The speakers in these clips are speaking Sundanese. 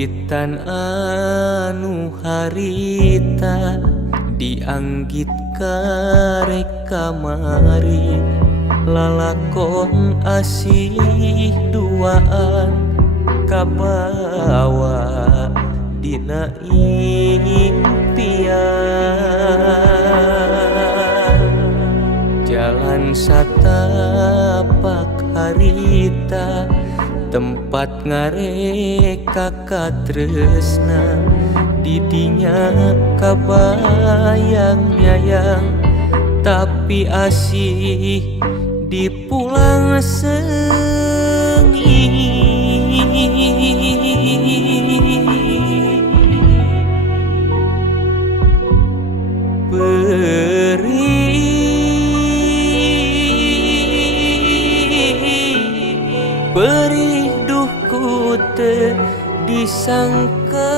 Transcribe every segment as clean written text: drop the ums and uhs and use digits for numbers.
Wiwitan anu harita dianggit karek kamari, lalakon asih duaan kabawa dina impian. Jalan satapak harita tempat ngareka katresna, didinya kabayang nyayang tapi asih dipulang perih duhku teu disangka,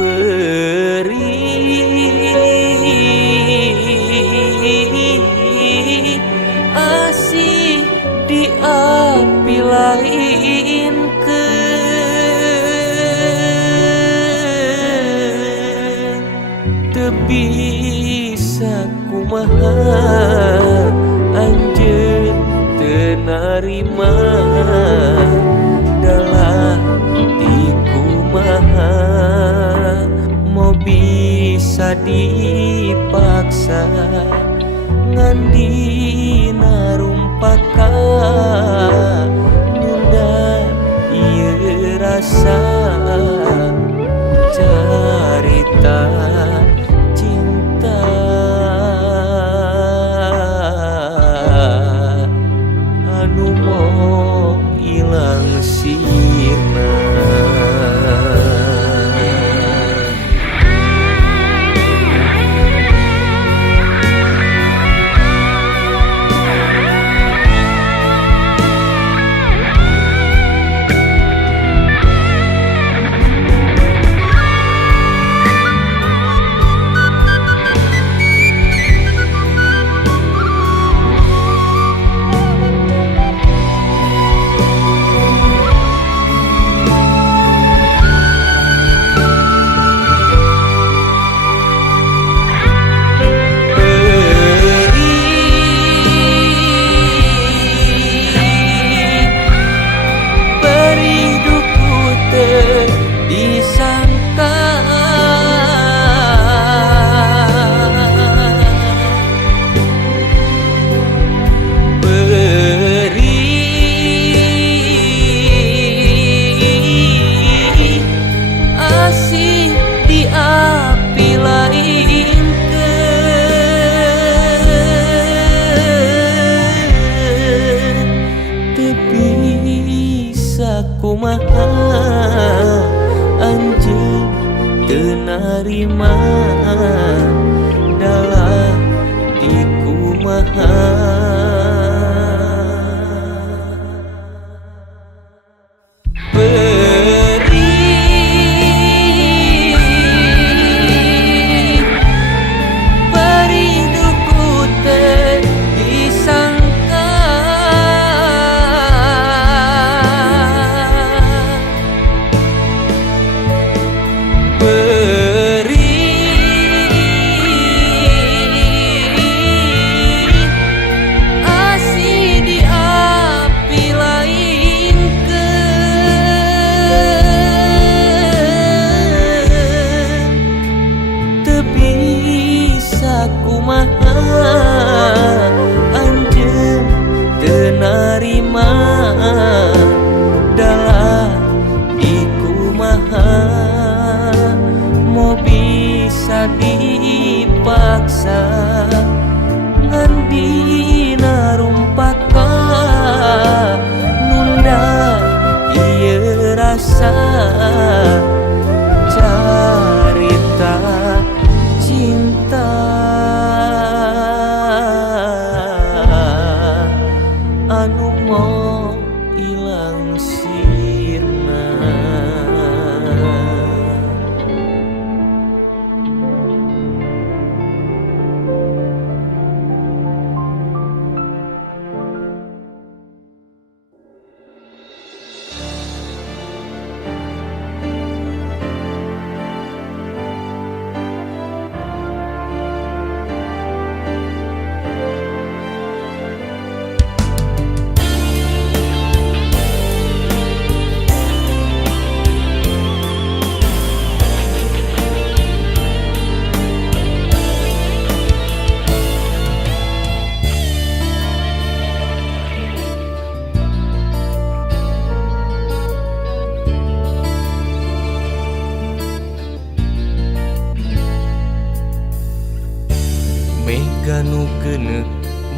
perih asih diapi lain ke teu bisa kumaha anjeun teu narima dalah dikumaha mau bisa dipaksa ngan dina rumpaka nunda ieu rasa carita anu mau ilang sirna. Kumaha anjeun teu narima dalah dikumaha. Perih duku teu disangka, asih diapi lain ke teu bisa kumaha anjeun teu narima dalah dikumaha mau bisa dipaksa ngan dina rumpaka nunda ieu rasa carita cinta anu mau ilang sirna. kenek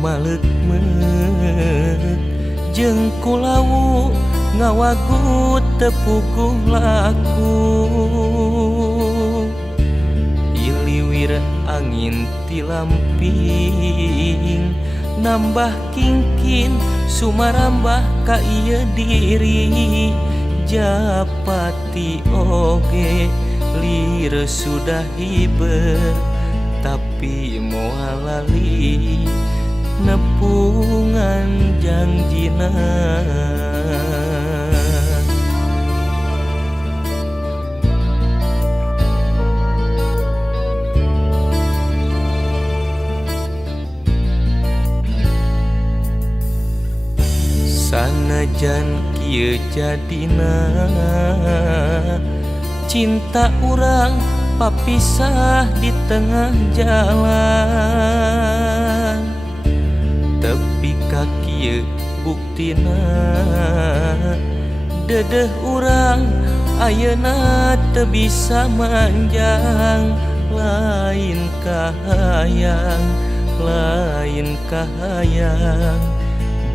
malekmek jeung kulawu ngawagut tepuguh laku iliwir angin tilamping nambah kingkin sumarambah ka ieu diri japati oge lir sudah hiber tapi moal lali nepungan janjina sanajan kieu jadina cinta urang papisah di tengah jalan tepi ka kieu buktina dedeh urang ayeuna teu bisa manjang lain kahayang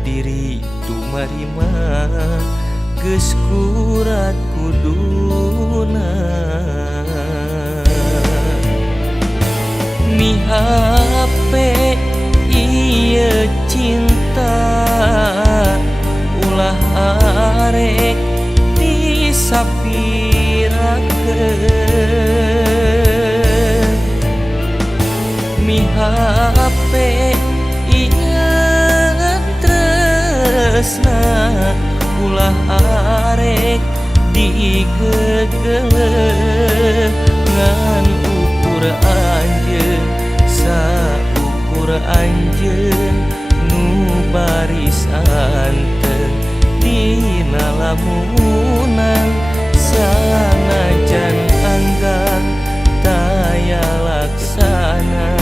diri tumarima geus kurat kuduna mi hape ieu cinta ulah arek disapirakeun mi hape ieu tresna ulah arek digegeleun ngan ukur anjeun saukur anjeun nu baris anteng dina lamunan sanajan anggang taya laksana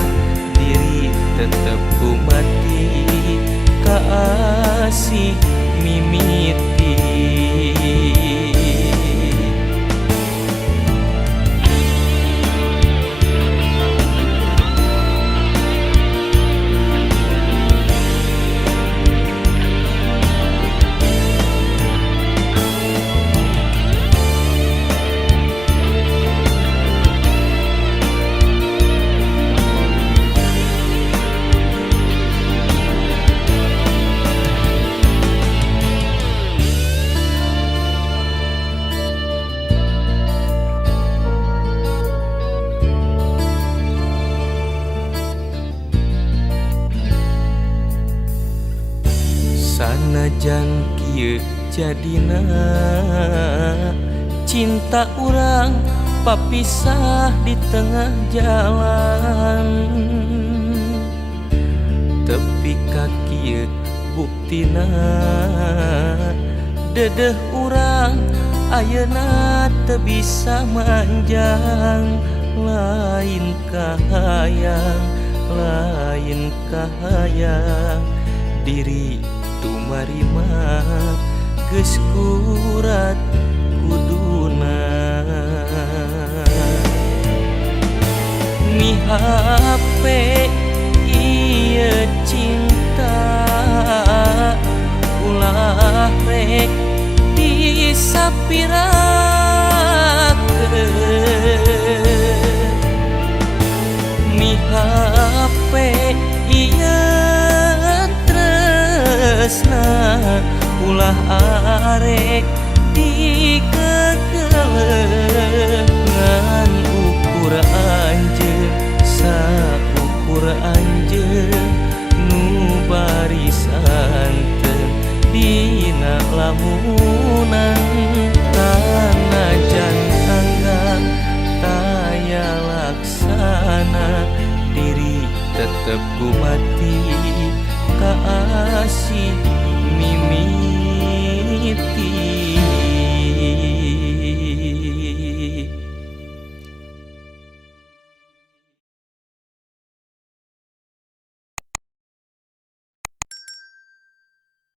diri tetep kumati kaasih mimiti sanajan kieu jadina cinta urang papisah di tengah jalan tepi ka kieu buktina dedeh urang ayeuna teu bisa manjang lain kahayang diri tumarima geus kurat kuduna mi hape ieu cinta ulah rek disapirakeun mi hape ieu tresna ulah arek digegeleun ngan ukur anjeun saukur anjeun nu baris anteng dina lamunan tanajan anggang taya laksana diri tetep kumati kaasih mimi